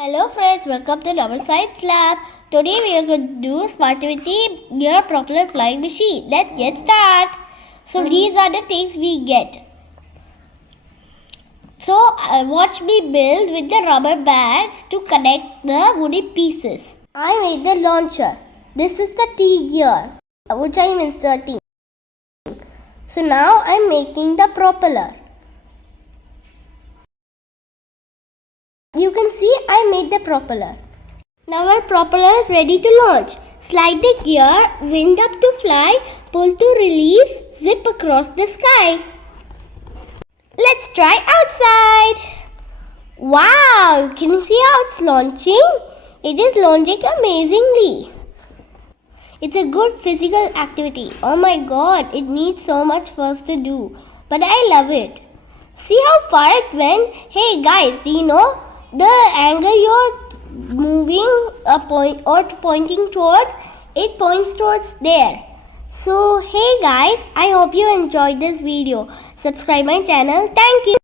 Hello friends, welcome to our science lab. Today we are going to do smartivity gear propeller flying machine. Let's get started. So these are the things we get. So watch me build with the rubber bands to connect the wooden pieces. I made the launcher. This is the T gear which I am inserting. So now I am making the propeller. You can see I made the propeller. Now our propeller is ready to launch. Slide the gear, wind up to fly, pull to release, zip across the sky. Let's try outside. Wow, can you see how it's launching? It is launching amazingly. It's a good physical activity. Oh my god, it needs so much force to do. But I love it. See how far it went? Hey guys, do you know the angle you're moving pointing towards, it points towards there. So hey guys, I hope you enjoyed this video. Subscribe my channel. Thank you.